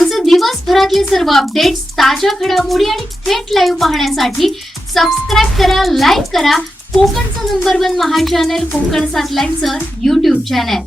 आमचे दिवसभरातले सर्व अपडेट्स, ताज्या घडामोडी आणि थेट लाईव्ह पाहण्यासाठी सबस्क्राईब करा, लाईक करा कोकणचं नंबर 1 महा चॅनल कोकण 7 लाईव्हचं YouTube चॅनल।